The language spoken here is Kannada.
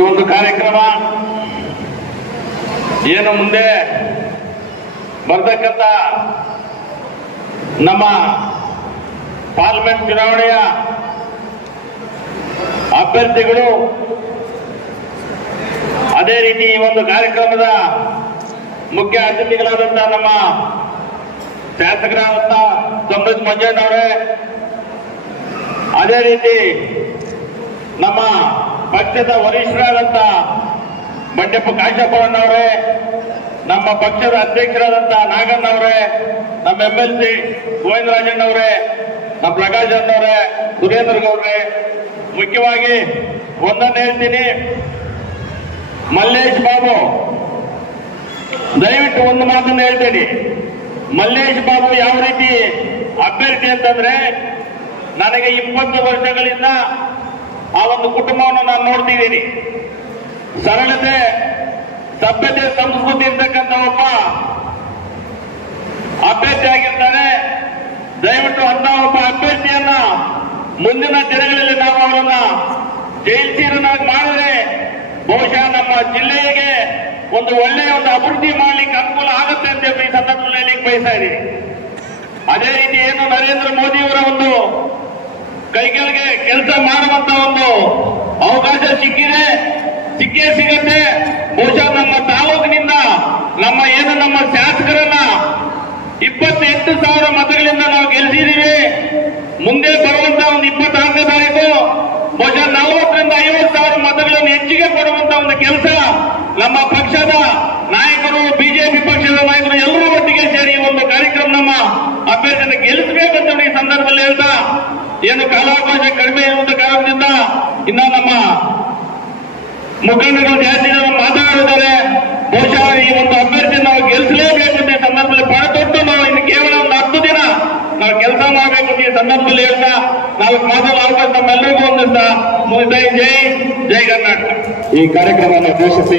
ಈ ಒಂದು ಕಾರ್ಯಕ್ರಮ ಏನು ಮುಂದೆ ಬರ್ತಕ್ಕಂಥ ನಮ್ಮ ಪಾರ್ಲಿಮೆಂಟ್ ಚುನಾವಣೆಯ ಅಭ್ಯರ್ಥಿಗಳು ಅದೇ ರೀತಿ ಈ ಒಂದು ಕಾರ್ಯಕ್ರಮದ ಮುಖ್ಯ ಅತಿಥಿಗಳಾದಂತಹ ನಮ್ಮ ಶಾಸಕರಾದಂತ ಸಮೃದ್ಧ ಮಂಜಣ್ಣವರೇ ಅದೇ ರೀತಿ ನಮ್ಮ ಪಕ್ಷದ ವರಿಷ್ಠರಾದಂತ ಮಂಡ್ಯಪ್ಪ ಕಾಶಪ್ಪನವರೇ, ನಮ್ಮ ಪಕ್ಷದ ಅಧ್ಯಕ್ಷರಾದಂತ ನಾಗಣ್ಣವರೇ ನಮ್ಮ ಎಂ ಎಲ್ ಸಿ ಗೋವಿಂದರಾಜಣ್ಣವರೇ, ನಮ್ಮ ಪ್ರಕಾಶ್ ಅಣ್ಣವರೇ, ಸುರೇಂದ್ರ ಗೌಡ್ರೆ, ಮುಖ್ಯವಾಗಿ ಒಂದನ್ನು ಹೇಳ್ತೀನಿ. ಮಲ್ಲೇಶ್ ಬಾಬು, ದಯವಿಟ್ಟು ಒಂದು ಮಾತನ್ನು ಹೇಳ್ತೇನೆ. ಮಲ್ಲೇಶ್ ಬಾಬು ಯಾವ ರೀತಿ ಅಭ್ಯರ್ಥಿ ಅಂತಂದ್ರೆ, ನನಗೆ ಇಪ್ಪತ್ತು ವರ್ಷಗಳಿಂದ ಆ ಒಂದು ಕುಟುಂಬವನ್ನು ನಾನು ನೋಡ್ತಿದ್ದೀನಿ. ಸರಳತೆ, ಸಭ್ಯತೆ, ಸಂಸ್ಕೃತಿ ಇರ್ತಕ್ಕಂಥ ಒಬ್ಬ ಅಭ್ಯರ್ಥಿ ಆಗಿರ್ತಾನೆ. ದಯವಿಟ್ಟು ಅಂತ ಒಬ್ಬ ಅಭ್ಯರ್ಥಿಯನ್ನ ಮುಂದಿನ ದಿನಗಳಲ್ಲಿ ನಾವು ಅವರನ್ನ ಜಯಂತಿಯನ್ನಾಗಿ ಮಾಡಿದ್ರೆ ಬಹುಶಃ ನಮ್ಮ ಜಿಲ್ಲೆಗೆ ಒಂದು ಒಳ್ಳೆಯ ಒಂದು ಅಭಿವೃದ್ಧಿ ಮಾಡ್ಲಿಕ್ಕೆ ಅನುಕೂಲ ಆಗುತ್ತೆ ಅಂತ ಈ ಸಂದರ್ಭದಲ್ಲಿ ಬಯಸ್ತಾ ಇದ್ದೀನಿ. ಅದೇ ರೀತಿ ಏನು ನರೇಂದ್ರ ಮೋದಿಯವರ ಒಂದು ಕೈಗಳಿಗೆ ಕೆಲಸ ಮಾಡುವಂತ ಒಂದು ಅವಕಾಶ ಸಿಕ್ಕಿದೆ, ಸಿಕ್ಕೇ ಸಿಗತ್ತೆ. ಬಹುಶಃ ನಮ್ಮ ತಾಲೂಕಿನಿಂದ ನಮ್ಮ ಏನು ನಮ್ಮ ಶಾಸಕರನ್ನ ಇಪ್ಪತ್ತೆಂಟು ಸಾವಿರ ಮತಗಳಿಂದ ನಾವು ಗೆಲ್ಲಿಸಿದೀವಿ ಮುಂದೆ ಬರುವಂತ ಒಂದು ಇಪ್ಪತ್ತಾರನೇ ತಾರೀಕು, ಬಹುಶಃ ನಲವತ್ತರಿಂದ ಐವತ್ತು ಸಾವಿರ ಮತಗಳನ್ನು ಹೆಚ್ಚಿಗೆ ಕೊಡುವಂತ ಒಂದು ಕೆಲಸ ನಮ್ಮ ಪಕ್ಷದ ನಾಯಕರು, ಬಿಜೆಪಿ ಪಕ್ಷದ ನಾಯಕರು ಎಲ್ಲರೂ ಒಟ್ಟಿಗೆ ಸೇರಿ ಒಂದು ಕಾರ್ಯಕ್ರಮ ನಮ್ಮ ಅಭ್ಯರ್ಥಿಯನ್ನು ಗೆಲ್ಲಿಸಬೇಕಂತ ಹೇಳಿ ಈ ಸಂದರ್ಭದಲ್ಲಿ ಹೇಳ್ತಾ ಏನು ಕಾಲಾವಕಾಶ ಕಡಿಮೆ ಇರುವಂತ ಕಾರಣದಿಂದ ಇನ್ನ ನಮ್ಮ ಮುಖಂಡರು ಜಾಸ್ತಿ ಜನ ಬಹುಶಃ ಈ ಒಂದು ಅಭ್ಯರ್ಥಿ ನಾವು ಗೆಲ್ಲಿಸಲೇಬೇಕು ಅಂತ ಸಂದರ್ಭದಲ್ಲಿ ಪಣ ತೊಟ್ಟು ನಾವು ಇನ್ನು ಕೇವಲ ಒಂದು ಹತ್ತು ದಿನ ನಾವು ಕೆಲಸ ಮಾಡಬೇಕು ಈ ಸಂದರ್ಭದಲ್ಲಿ ಹೇಳ್ತಾ ನಾವು ಮಾತಾಡೋ ಅವಕಾಶ ನಮ್ಮೆಲ್ಲರಿಗೂ ಒಂದಿಸ್ತಾ ಮುಗಿದ ಜೈ ಜೈ ಕರ್ನಾಟಕ. ಈ ಕಾರ್ಯಕ್ರಮವನ್ನು ಉದ್ದೇಶಿಸಿ